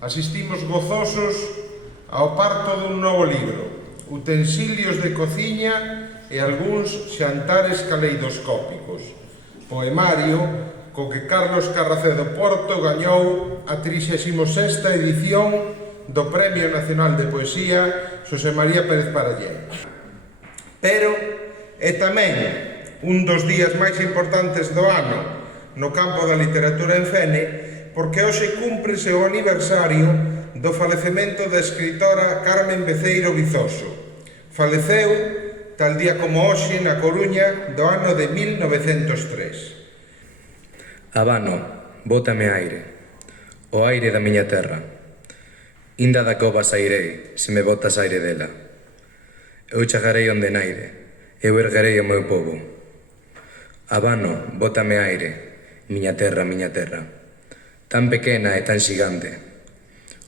Asistimos gozosos ao parto dun novo libro, utensilios de cociña e algúns xantares caleidoscópicos. Poemario co que Carlos Carracedo Porto gañou a 36ª edición do Premio Nacional de Poesía Xosé María Pérez Parallé. Pero é tamén un dos días máis importantes do ano no campo da literatura en Fene, porque hoxe cúmprese o aniversario do falecemento da escritora Carmen Beceiro Vizoso. Faleceu, tal día como hoxe, na Coruña, do ano de 1903. Abano, bótame aire, o aire da miña terra. Inda da cova sairei, se me botas aire dela. Eu chegarei onde naire, eu erguerei o meu povo. Abano, bótame aire, miña terra, tan pequena e tan xigante.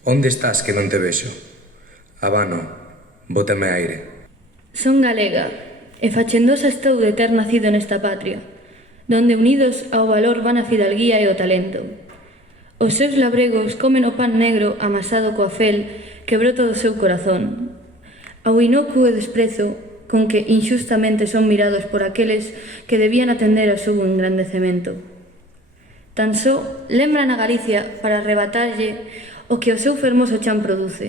Onde estás que non te vexo? Abano, bótame aire. Son galega, e fachendosa estou de ter nacido nesta patria, donde unidos ao valor van a fidalguía e o talento. Os seus labregos comen o pan negro amasado coa fel que brota do seu corazón, ao inocuo desprezo con que injustamente son mirados por aqueles que debían atender ao seu engrandecemento. Tan só lembran a Galicia para arrebatarlle o que o seu fermoso chan produce,